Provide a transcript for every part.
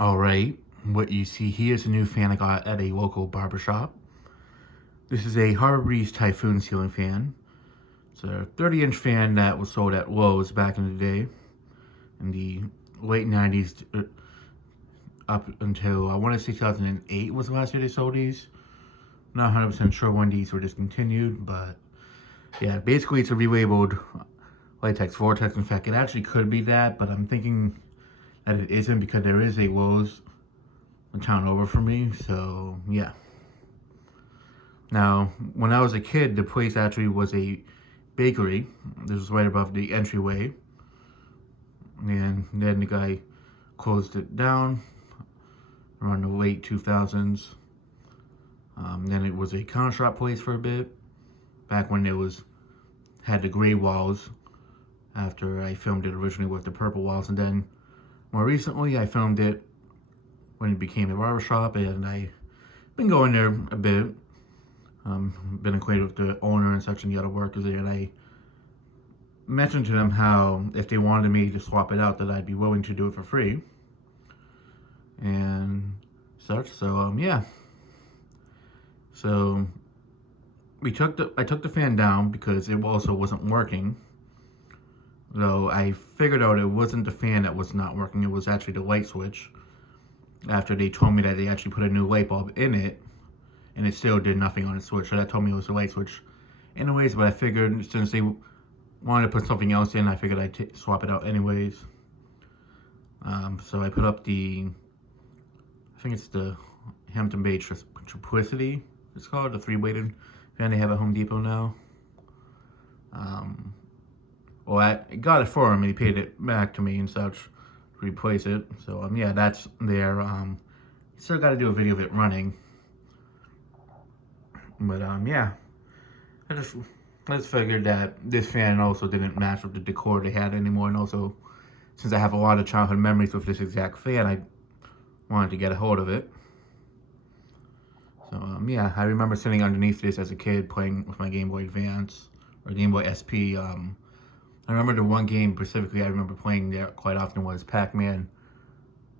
Alright, what you see here is a new fan I got at a local barber shop. This is a Harvey's Typhoon ceiling fan. It's a 30-inch fan that was sold at Lowe's back in the day, in the late 90s up until I want to say 2008 was the last year they sold these. Not 100% sure when these were discontinued, but yeah, basically it's a relabeled latex vortex. In fact, it actually could be that, but I'm thinking that it isn't because there is a Lowe's a town over for me, so yeah. Now, when I was a kid, the place actually was a bakery. This was right above the entryway, and then the guy closed it down around the late 2000s. Then it was a countertop place for a bit, back when it had the gray walls, after I filmed it originally with the purple walls, and then more recently I filmed it when it became a barber shop, and I've been going there a bit. Been acquainted with the owner and such and the other workers there, and I mentioned to them how if they wanted me to swap it out, that I'd be willing to do it for free and such. So yeah. So I took the fan down because it also wasn't working. Though I figured out it wasn't the fan that was not working, it was actually the light switch. After they told me that they actually put a new light bulb in it, and it still did nothing on the switch. So that told me it was the light switch anyways, but I figured since they wanted to put something else in, I figured I'd swap it out anyways. So I put up I think it's the Hampton Bay Triplicity, it's called, the 3-weighted fan they have at Home Depot now. Well, I got it for him, and he paid it back to me and such to replace it. So yeah, that's there. Still got to do a video of it running. But yeah, I just figured that this fan also didn't match with the decor they had anymore, and also since I have a lot of childhood memories with this exact fan, I wanted to get a hold of it. So yeah, I remember sitting underneath this as a kid playing with my Game Boy Advance or Game Boy SP. I remember the one game specifically I remember playing there quite often was Pac-Man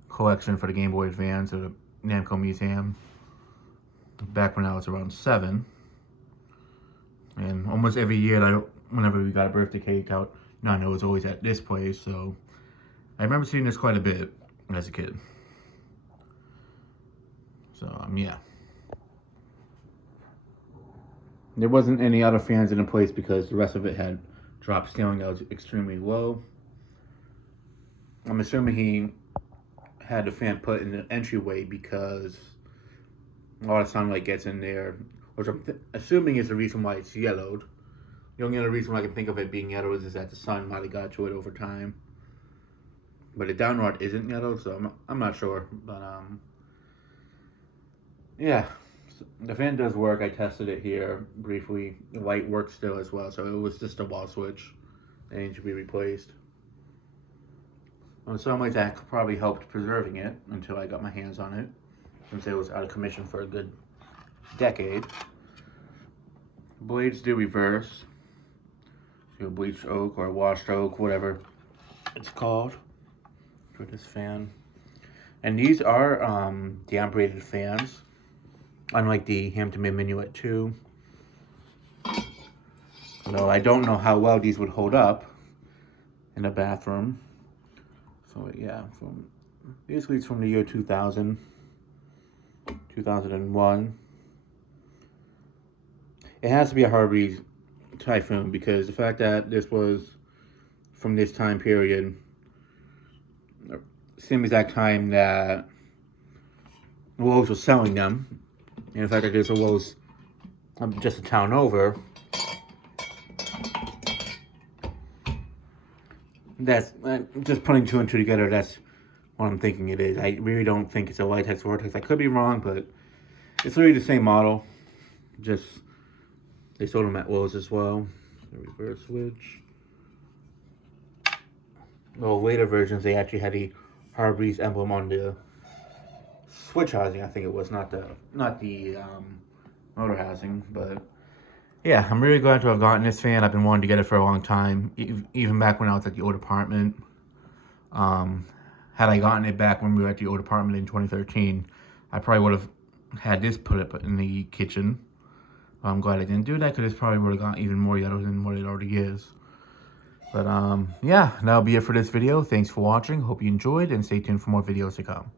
collection for the Game Boy Advance at the Namco Museum, back when I was around 7. And almost every year, whenever we got a birthday cake out, I know it was always at this place. So I remember seeing this quite a bit as a kid. So yeah. There wasn't any other fans in the place because the rest of it had drop ceiling that was extremely low. I'm assuming he had the fan put in the entryway because a lot of sunlight gets in there, which I'm assuming is the reason why it's yellowed. The only other reason I can think of it being yellowed is that the sun might have got to it over time. But the downrod isn't yellowed, so I'm not sure. But yeah, the fan does work. I tested it here briefly. The light works still as well, so it was just a wall switch that needed to be replaced. Well, in some ways that probably helped preserving it until I got my hands on it, since it was out of commission for a good decade. Blades do reverse. So bleached oak or washed oak, whatever it's called, for this fan. And these are deamperated fans, unlike the Hampton Bay Minuet 2. Though I don't know how well these would hold up in a bathroom. So yeah, basically it's from the year 2000, 2001. It has to be a Harvey's Typhoon because the fact that this was from this time period, same exact time that Lowe's was selling them, and the fact that there's a Lowe's just a town over, that's just putting two and two together. That's what I'm thinking it is. I really don't think it's a latex vortex. I could be wrong, but it's literally the same model. Just they sold them at Lowe's as well. The reverse switch. Well, later versions they actually had the Harvey's emblem on the switch housing. I think it was not the motor housing, but yeah, I'm really glad to have gotten this fan. I've been wanting to get it for a long time, even back when I was at the old apartment. had I gotten it back when we were at the old apartment in 2013, I probably would have had this put up in the kitchen. I'm glad I didn't do that, because this probably would have gotten even more yellow than what it already is. But yeah, that'll be it for this video. Thanks for watching. Hope you enjoyed, and stay tuned for more videos to come.